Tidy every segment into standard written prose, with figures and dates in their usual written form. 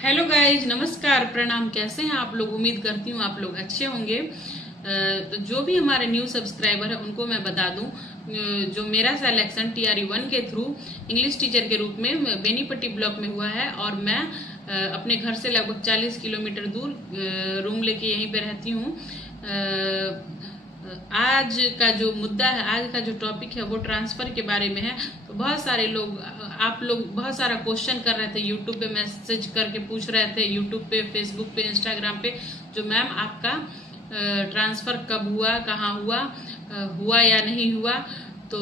Hello guys, नमस्कार, प्रणाम। कैसे हैं आप लोग? उम्मीद करती हूँ आप लोग अच्छे होंगे। तो जो भी हमारे न्यू सब्सक्राइबर है उनको मैं बता दूं, जो मेरा सिलेक्शन TRE 1 के थ्रू इंग्लिश टीचर के रूप में बेनीपट्टी ब्लॉक में हुआ है और मैं अपने घर से लगभग 40 किलोमीटर दूर रूम लेके यहीं पे रहती हूँ। आज का जो मुद्दा है, आज का जो टॉपिक है वो ट्रांसफर के बारे में है। तो बहुत सारे लोग, आप लोग बहुत सारा क्वेश्चन कर रहे थे, यूट्यूब पे मैसेज करके पूछ रहे थे, यूट्यूब पे, फेसबुक पे, इंस्टाग्राम पे, जो मैम आपका ट्रांसफर कब हुआ, कहाँ हुआ, हुआ या नहीं हुआ। तो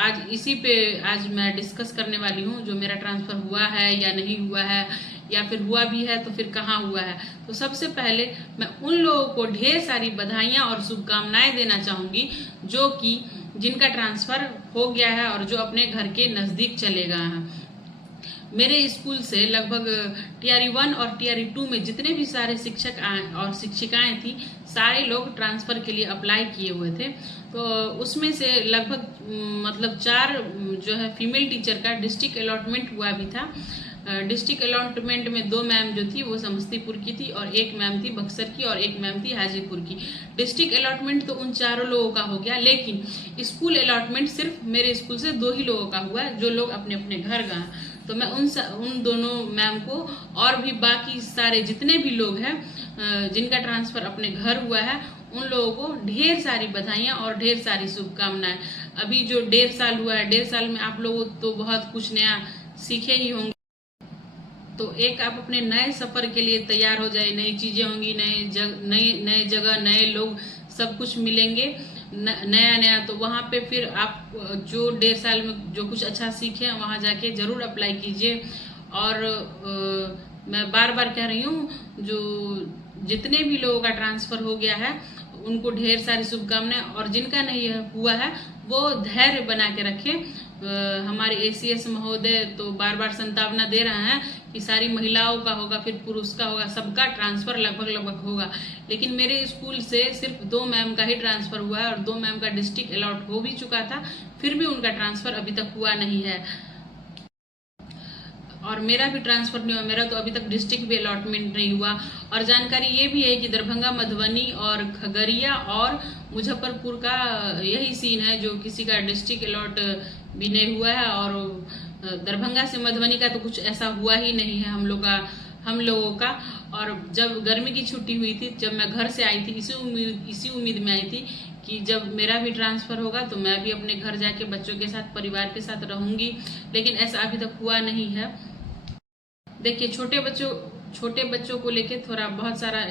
आज इसी पे आज मैं डिस्कस करने वाली हूँ, जो मेरा ट्रांसफर हुआ है या नहीं हुआ है, या फिर हुआ भी है तो फिर कहाँ हुआ है। तो सबसे पहले मैं उन लोगों को ढेर सारी बधाइयाँ और शुभकामनाएं देना चाहूंगी जो कि जिनका ट्रांसफर हो गया है और जो अपने घर के नजदीक चले गए हैं। मेरे स्कूल से लगभग TRE 1 और TRE 2 में जितने भी सारे शिक्षक और शिक्षिकाएं थी, सारे लोग ट्रांसफर के लिए अप्लाई किए हुए थे। तो उसमें से लगभग मतलब 4 जो है फीमेल टीचर का डिस्ट्रिक्ट अलॉटमेंट हुआ भी था। डिस्ट्रिक्ट अलॉटमेंट में 2 मैम जो थी वो समस्तीपुर की थी और 1 मैम थी बक्सर की और 1 मैम थी हाजीपुर की। डिस्ट्रिक्ट अलॉटमेंट तो उन चारों लोगों का हो गया, लेकिन स्कूल अलॉटमेंट सिर्फ मेरे स्कूल से 2 ही लोगों का हुआ है, जो लोग अपने अपने घर गए। तो मैं उन दोनों मैम को और भी बाकी सारे जितने भी लोग हैं जिनका ट्रांसफर अपने घर हुआ है, उन लोगों को ढेर सारी बधाइयां और ढेर सारी शुभकामनाएं। अभी जो 1.5 साल हुआ है, 1.5 साल में आप लोग तो बहुत कुछ नया सीखे ही होंगे। तो एक आप अपने नए सफर के लिए तैयार हो जाए। नई चीजें होंगी, नए जगह, नए लोग, सब कुछ मिलेंगे नया नया। तो वहां पे फिर आप जो 1.5 साल में जो कुछ अच्छा सीखे वहां जाके जरूर अप्लाई कीजिए। और मैं बार बार कह रही हूँ, जो जितने भी लोगों का ट्रांसफर हो गया है उनको ढेर सारी शुभकामनाएं, और जिनका नहीं हुआ है वो धैर्य बना के रखें। हमारे ACS महोदय तो बार बार संतावना दे रहे हैं कि सारी महिलाओं का होगा, फिर पुरुष का होगा, सबका ट्रांसफर लगभग लगभग होगा। लेकिन मेरे स्कूल से सिर्फ 2 मैम का ही ट्रांसफर हुआ है और 2 मैम का डिस्ट्रिक्ट अलॉट हो भी चुका था, फिर भी उनका ट्रांसफर अभी तक हुआ नहीं है। और मेरा भी ट्रांसफर नहीं हुआ, मेरा तो अभी तक डिस्ट्रिक्ट भी अलॉटमेंट नहीं हुआ। और जानकारी ये भी है कि दरभंगा, मधुबनी और खगड़िया और मुजफ्फरपुर का यही सीन है, जो किसी का डिस्ट्रिक्ट अलॉट भी नहीं हुआ है। और दरभंगा से मधुबनी का तो कुछ ऐसा हुआ ही नहीं है हम लोगों का। और जब गर्मी की छुट्टी हुई थी, जब मैं घर से आई थी, इसी उम्मीद में आई थी कि जब मेरा भी ट्रांसफर होगा तो मैं भी अपने घर जाके बच्चों के साथ, परिवार के साथ रहूंगी, लेकिन ऐसा अभी तक हुआ नहीं है। देखिए, छोटे बच्चों को लेके थोड़ा बहुत सारा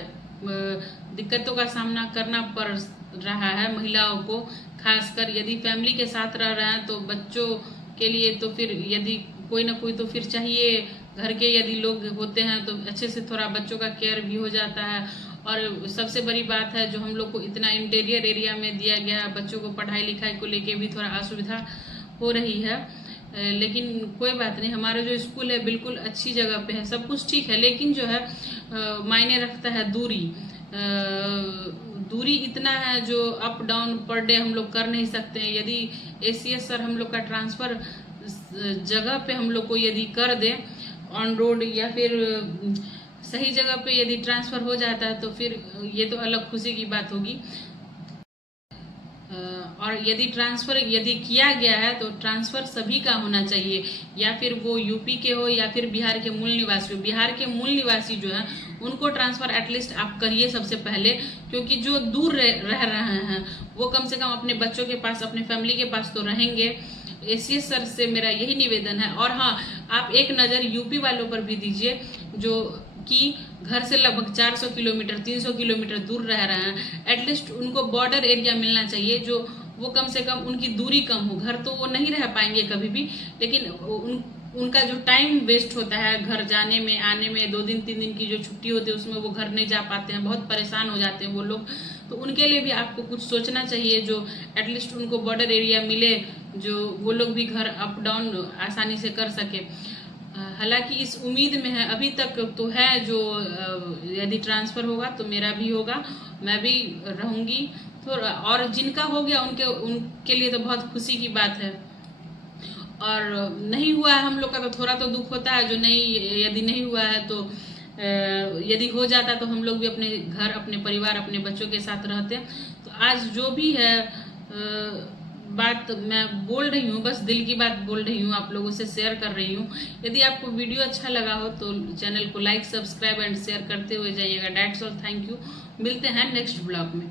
दिक्कतों का सामना करना पड़ रहा है महिलाओं को। खासकर यदि फैमिली के साथ रह रहे हैं तो बच्चों के लिए तो फिर यदि कोई ना कोई तो फिर चाहिए। घर के यदि लोग होते हैं तो अच्छे से थोड़ा बच्चों का केयर भी हो जाता है। और सबसे बड़ी बात है, जो हम लोग को इतना इंटीरियर एरिया में दिया गया है, बच्चों को पढ़ाई लिखाई को लेके भी थोड़ा असुविधा हो रही है। लेकिन कोई बात नहीं, हमारा जो स्कूल है बिल्कुल अच्छी जगह पे है, सब कुछ ठीक है। लेकिन जो है मायने रखता है दूरी इतना है, जो अप डाउन पर डे हम लोग कर नहीं सकते हैं। यदि ACS सर हम लोग का ट्रांसफर जगह पे हम लोग को यदि कर दे, ऑन रोड या फिर सही जगह पे यदि ट्रांसफर हो जाता है, तो फिर ये तो अलग खुशी की बात होगी। और यदि ट्रांसफर यदि किया गया है तो ट्रांसफर सभी का होना चाहिए, या फिर वो यूपी के हो या फिर बिहार के मूल निवासी हो। बिहार के मूल निवासी जो है उनको ट्रांसफर एटलीस्ट आप करिए सबसे पहले, क्योंकि जो दूर रह रहे हैं वो कम से कम अपने बच्चों के पास, अपने फैमिली के पास तो रहेंगे। ACS सर से मेरा यही निवेदन है। और हाँ, आप एक नज़र यूपी वालों पर भी दीजिए, जो कि घर से लगभग 400 किलोमीटर, 300 किलोमीटर दूर रह रहे हैं। एटलीस्ट उनको बॉर्डर एरिया मिलना चाहिए, जो वो कम से कम उनकी दूरी कम हो। घर तो वो नहीं रह पाएंगे कभी भी, लेकिन उनका जो टाइम वेस्ट होता है घर जाने में, आने में, 2 दिन 3 दिन की जो छुट्टी होती है उसमें वो घर नहीं जा पाते हैं, बहुत परेशान हो जाते हैं वो लोग। तो उनके लिए भी आपको कुछ सोचना चाहिए, जो एटलीस्ट उनको बॉर्डर एरिया मिले, जो वो लोग भी घर अप डाउन आसानी से कर सके। हालांकि इस उम्मीद में है, अभी तक तो है, जो यदि ट्रांसफर होगा तो मेरा भी होगा, मैं भी रहूंगी। तो और जिनका हो गया उनके लिए तो बहुत खुशी की बात है। और नहीं हुआ है हम लोग का तो थोड़ा तो दुख होता है, जो नहीं यदि नहीं हुआ है तो यदि हो जाता तो हम लोग भी अपने घर, अपने परिवार, अपने बच्चों के साथ रहते। तो आज जो भी है बात मैं बोल रही हूँ, बस दिल की बात बोल रही हूँ, आप लोगों से शेयर कर रही हूँ। यदि आपको वीडियो अच्छा लगा हो तो चैनल को लाइक, सब्सक्राइब एंड शेयर करते हुए जाइएगा। That's all, thank you. मिलते हैं नेक्स्ट ब्लॉग में।